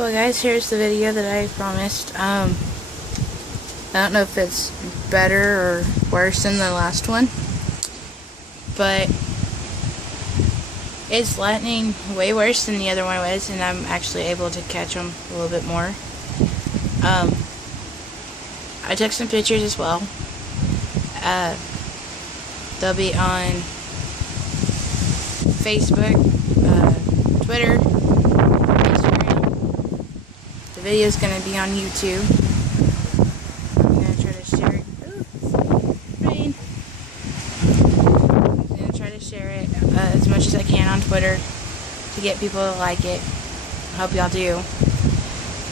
Well guys, here's the video that I promised. I don't know if it's better or worse than the last one, but it's lightning way worse than the other one was, and I'm actually able to catch them a little bit more. I took some pictures as well. They'll be on Facebook, Twitter, Instagram. The video is going to be on YouTube. I'm going to try to share it. Ooh, rain. I'm going to try to share it as much as I can on Twitter to get people to like it. I hope y'all do.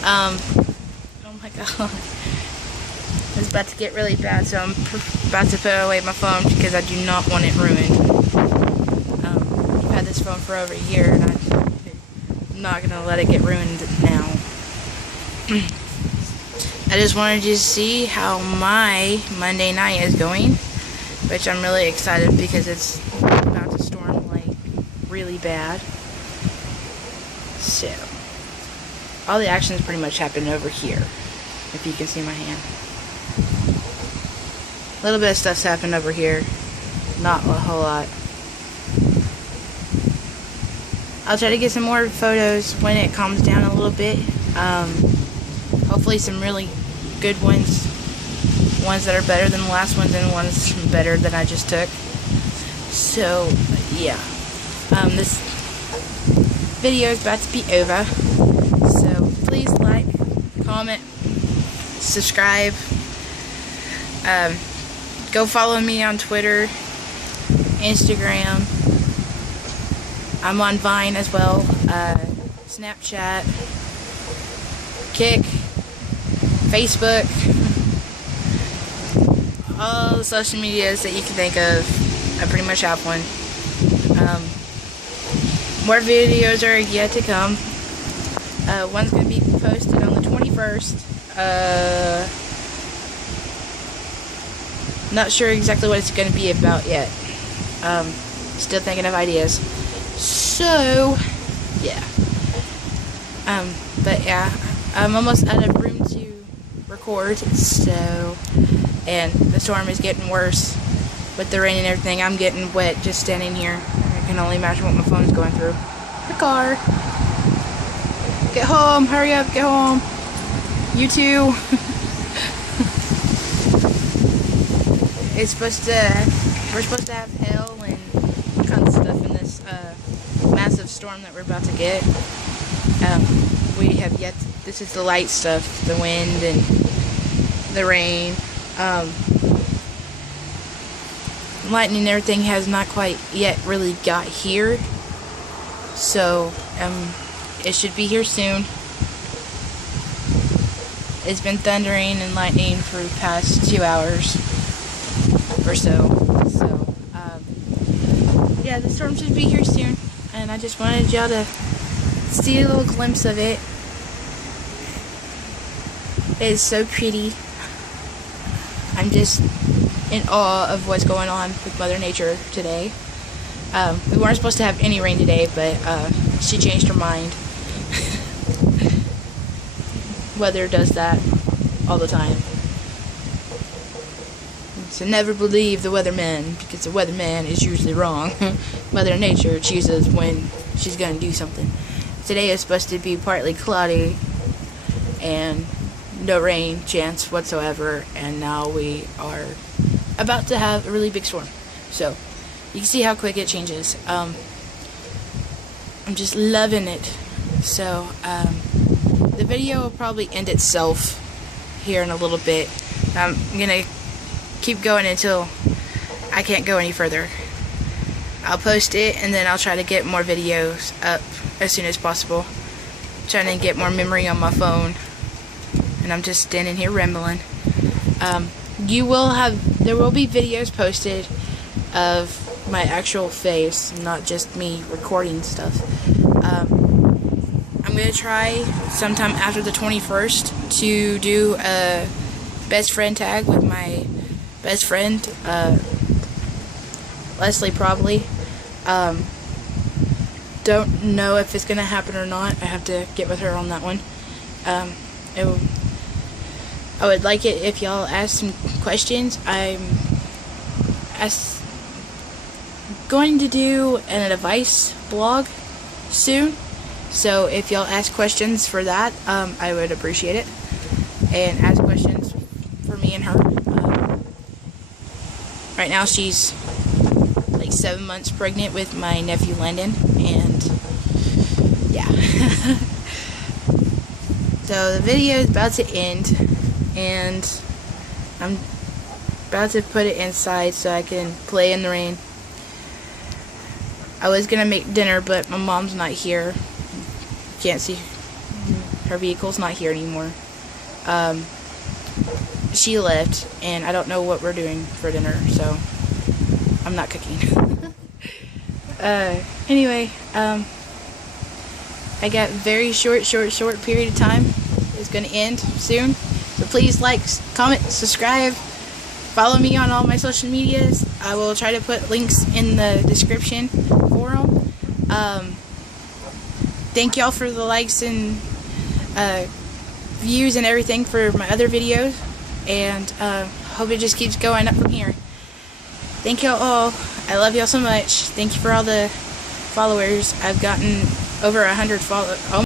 Oh my god. It's about to get really bad, so I'm about to put away my phone because I do not want it ruined. I've had this phone for over a year, and I'm not going to let it get ruined now. I just wanted you to see how my Monday night is going, which I'm really excited because it's about to storm like really bad. So, all the actions pretty much happen over here, if you can see my hand. A little bit of stuff's happened over here, not a whole lot. I'll try to get some more photos when it calms down a little bit. Hopefully some really good ones that are better than the last ones, and ones better than I just took. So yeah, this video is about to be over, so please like, comment, subscribe. Go follow me on Twitter, Instagram. I'm on Vine as well, Snapchat, Kick, Facebook, all the social medias that you can think of. I pretty much have one. More videos are yet to come. One's going to be posted on the 21st. Not sure exactly what it's going to be about yet. Still thinking of ideas. So, yeah. But yeah, I'm almost out of room to record, so, and the storm is getting worse with the rain and everything. I'm getting wet just standing here. I can only imagine what my phone's going through. The car. Get home, hurry up, get home. You too. We're supposed to have hail and all kinds of stuff in this massive storm that we're about to get. We have yet to, this is the light stuff, the wind and the rain. Lightning and everything has not quite yet really got here, so it should be here soon. It's been thundering and lightning for the past 2 hours or so. So, yeah, the storm should be here soon, and I just wanted y'all to see a little glimpse of it. It is so pretty. I'm just in awe of what's going on with Mother Nature today. We weren't supposed to have any rain today, but she changed her mind. Weather does that all the time. So never believe the weatherman, because the weatherman is usually wrong. Mother Nature chooses when she's going to do something. Today is supposed to be partly cloudy and no rain chance whatsoever, and now we are about to have a really big storm. So you can see how quick it changes. I'm just loving it. So the video will probably end itself here in a little bit. I'm gonna keep going until I can't go any further. I'll post it, and then I'll try to get more videos up as soon as possible. I'm trying to get more memory on my phone, and I'm just standing here rambling. There will be videos posted of my actual face, not just me recording stuff. I'm gonna try sometime after the 21st to do a best friend tag with my best friend, Leslie, probably. Don't know if it's gonna happen or not. I have to get with her on that one. I would like it if y'all ask some questions. I'm going to do an advice blog soon, so if y'all ask questions for that, I would appreciate it, and ask questions for me and her. Right now she's like 7 months pregnant with my nephew Landon, and yeah. So the video is about to end, and I'm about to put it inside so I can play in the rain. I was gonna make dinner, but my mom's not here. Can't see her vehicle's not here anymore. She left, and I don't know what we're doing for dinner, so I'm not cooking. Anyway, I got very short period of time. It's gonna end soon, so please like, comment, subscribe, follow me on all my social medias. I will try to put links in the description for them. Thank y'all for the likes and views and everything for my other videos, and hope it just keeps going up from here. Thank y'all all. I love y'all so much. Thank you for all the followers. I've gotten over 100 followers.